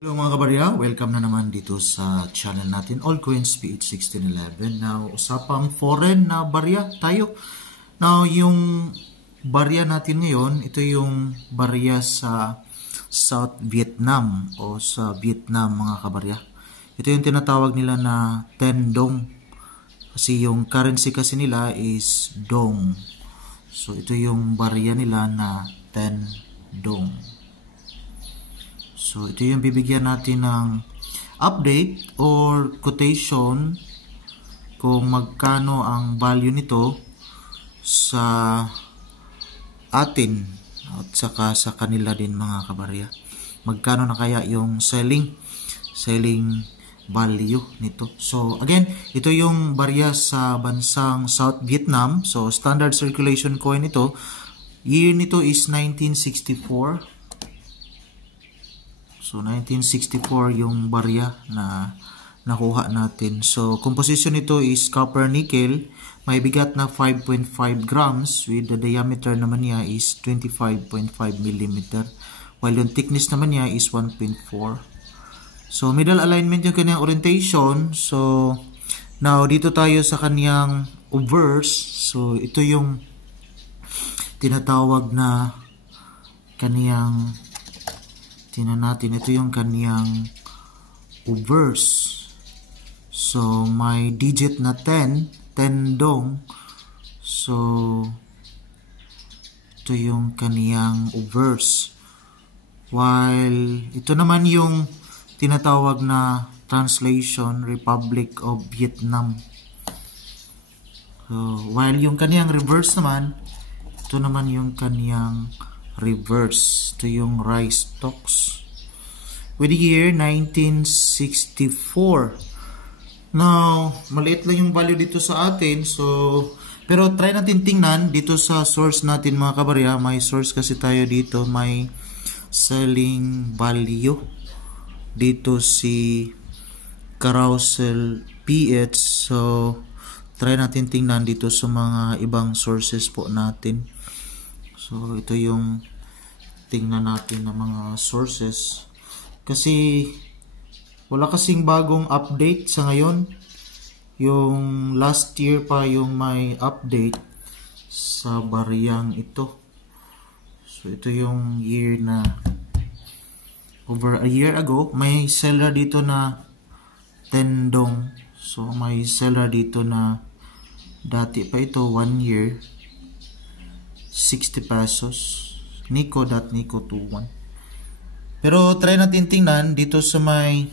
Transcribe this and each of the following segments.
Hello mga kabarya, welcome na naman dito sa channel natin, Allcoins PH1611. Now, usapang foreign na barya tayo. Now, yung barya natin ngayon, ito yung barya sa South Vietnam o sa Vietnam mga kabarya. Ito yung tinatawag nila na Ten Dong. Kasi yung currency kasi nila is Dong. So, ito yung barya nila na Ten Dong. So, ito yung bibigyan natin ng update or quotation kung magkano ang value nito sa atin at saka sa kanila din mga kabarya. Magkano na kaya yung selling value nito. So, again, ito yung barya sa bansang South Vietnam. So, standard circulation coin ito. Year nito is 1964. So, 1964 yung barya na nakuha natin. So, composition nito is copper nickel. May bigat na 5.5 grams with the diameter naman niya is 25.5 mm. While yung thickness naman niya is 1.4. So, middle alignment yung kanyang orientation. So, now dito tayo sa kanyang obverse. So, ito yung tinatawag na kanyang tingnan natin, ito yung kaniyang obverse. So, may digit na 10 dong. So, ito yung kaniyang obverse. While, ito naman yung tinatawag na translation, Republic of Vietnam. So, while yung kaniyang reverse naman, ito naman yung kaniyang reverse. Ito yung rice stocks with the year 1964. Now, maliit lang yung value dito sa atin. So, pero try natin tingnan dito sa source natin mga kabarya. May source kasi tayo dito. May selling value. Dito si Carousel PH. So, try natin tingnan dito sa mga ibang sources po natin. So, ito yung tingnan natin ng mga sources. Kasi, wala kasing bagong update sa ngayon. Yung last year pa yung may update sa baryang ito. So, ito yung year na over a year ago. May seller dito na 10 dong. So, may seller dito na dati pa ito 1 year. 60 pesos. Nico.Nico21. Pero try natin tingnan dito sa may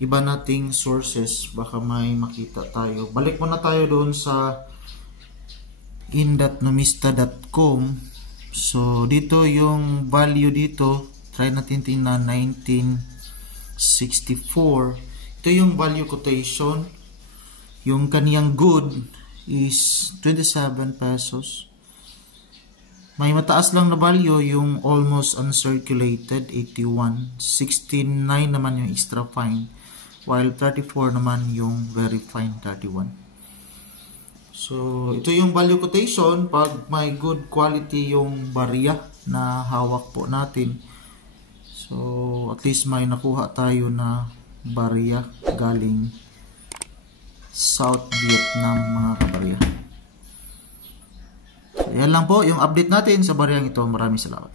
iba nating sources. Baka may makita tayo. Balik muna tayo doon sa in.numista.com. So dito yung value dito. Try natin tingnan 1964. Ito yung value quotation. Yung kaniyang good is 27 pesos. May mataas lang na value yung almost uncirculated, 81. 69 naman yung extra fine. While 34 naman yung very fine, 31. So, ito yung value quotation pag may good quality yung barya na hawak po natin. So, at least may nakuha tayo na barya galing South Vietnam mga kabarya. Yan lang po yung update natin sa baryang ito. Maraming salamat.